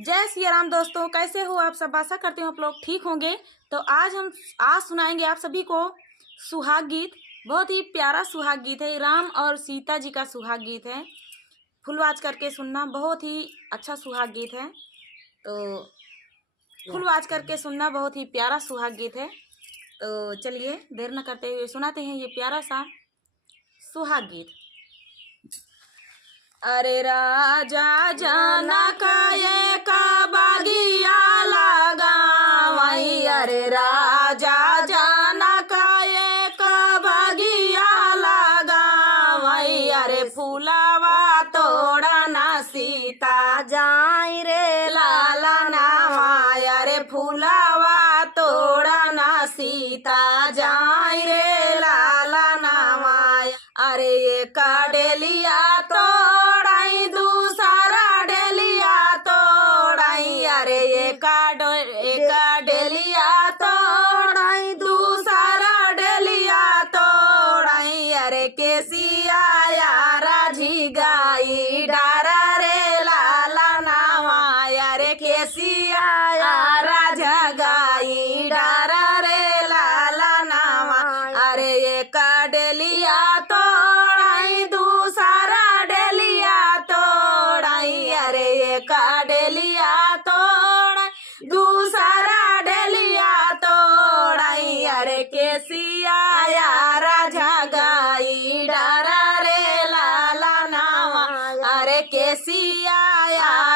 जय सिया राम दोस्तों, कैसे हो आप सब। आशा करती हूँ आप लोग ठीक होंगे। तो आज सुनाएंगे आप सभी को सुहाग गीत। बहुत ही प्यारा सुहाग गीत है, राम और सीता जी का सुहाग गीत है। फुलवाज करके सुनना, बहुत ही अच्छा सुहाग गीत है। तो फुलवाज करके सुनना, बहुत ही प्यारा सुहाग गीत है। तो चलिए देर न करते हुए सुनाते हैं ये प्यारा सा सुहाग गीत। अरे राजा जनक एक बागिया लगावई, अरे राजा जनक एक बागिया लगावई, अरे फूलवा तोड़ा न सीता जाई रे लाला नामाय, अरे फूलवा तोड़ा न सीता जाई रे लाला नामाय। अरे एक डेलिया तोड़ाई दूसरा डेलिया तोड़ाई, अरे एक डेलिया तोड़ाई दूसरा डेलिया तोड़ाई, अरे केसिया राजी गाई डारा रे लाला नामाय, अरे केसिया राजा गाई डारा रे लाला नामाय। अरे एक डेलिया तोड़ाई दूसरा डेलिया तोड़ाई, अरे एक डेलिया तोड़ाई दूसरा डेलिया तोड़ाई, अरे केसिया राजा गाई डारा रे लाला नामा, अरे केसिया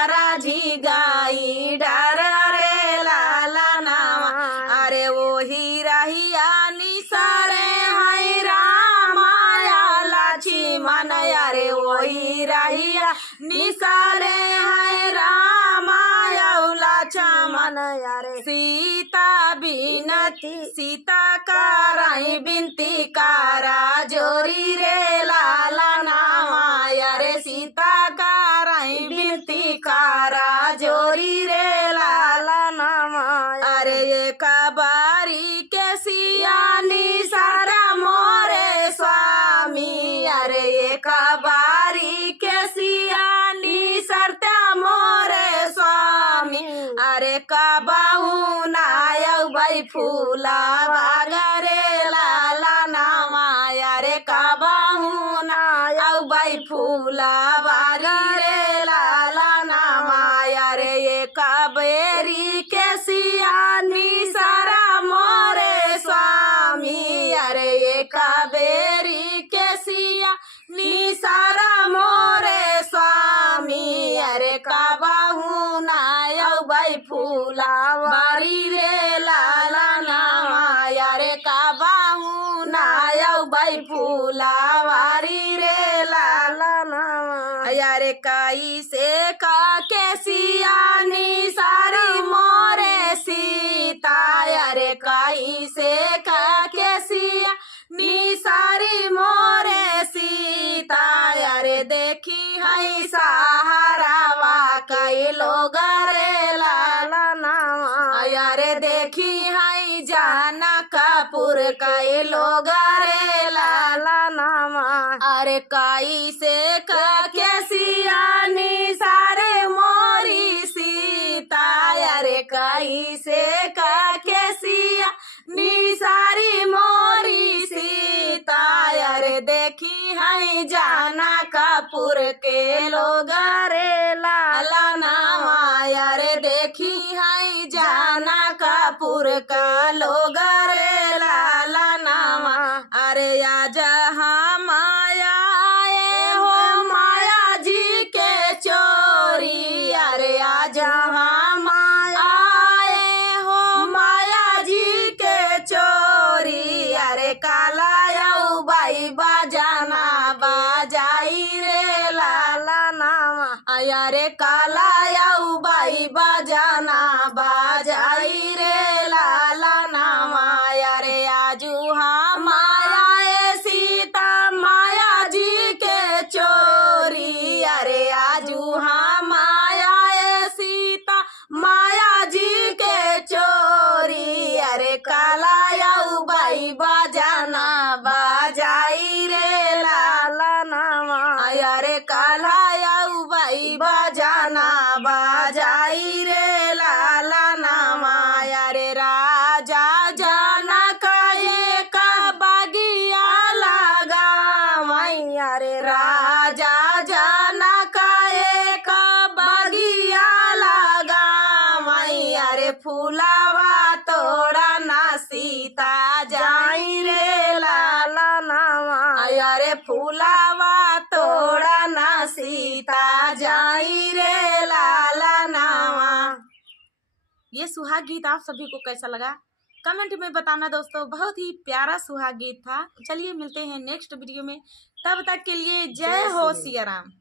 राजी गाई डारा रे लाला नामा। अरे वो ही रहिया निसारे हाय रामाया लक्ष्मण, अरे वो ही रहिया निसारे हाय रामाया लक्ष्मण, अरे सीता बिनती सीता कराई बिनती कारा जोरी रे लाला नामाय, अरे सीता कराई बिनती कारा जोरी रे लाला नामाय। अरे एक बारी के सियानी सारा मोरे स्वामी, अरे एक बारी के सियानी सरता मोरे स्वामी, अरे कबाहू नायक भाई फूला बागरे लाला नामाय, अरे कबाहू नायक भाई फूला बागरे लाला नामाय। अरे एक बेरी के सियानी सारा मोरे स्वामी, अरे एक बेरी के सियानी सारा मोरे स्वामी, अरे कबाहू नायक भाई फूला बारी रे लाला नामाय, अरे कबाहू नायक भाई फूला बारी रे लाला नामाय। अरे काई से का के सियानी सारी मोरे सीता, अरे काई से का के सियानी सारी मोरे सीता, अरे देखी है सहारावा कई लोग रे लाला नामाय, अरे देखी है जनकपुर कई लोग रे लाला नामाय। अरे काई से का के सियानी सारे मोरी सीता, अरे काई से का के सियानी सारी मोरी सीता, अरे देखी है जनकपुर के लोग रे लाला नामाय, अरे देखी है जनकपुर का लोग रे लाला नामाय। अरे आज हम आए हो माया जी के चोरी, अरे आज हम आए हो माया जी के चोरी, अरे काला बाई बाजाना बाजाई रे लाला नामा, अरे काला बाई बाजाना बाजाई रे लाला नामा। अरे आजू हम आए सीता माया जी के चोरी, अरे आजू हम आए सीता माया जी के चोरी, अरे काला बाई बाजाना बाजाई रे लाला नामा, अरे काला बाई बाजाना बाजा जाई रे लाला नामा अरे राजा जनक एक बगिया लगावई अरे राजा जनक एक बगिया लगावई अरे फूलावा तोड़ा ना सीता जाई रे लाला नामा अरे फूलावा तोड़ा ना सीता जाई रे लाला नामा। ये सुहाग गीत आप सभी को कैसा लगा कमेंट में बताना दोस्तों। बहुत ही प्यारा सुहाग गीत था। चलिए मिलते हैं नेक्स्ट वीडियो में, तब तक के लिए जय हो सिया राम।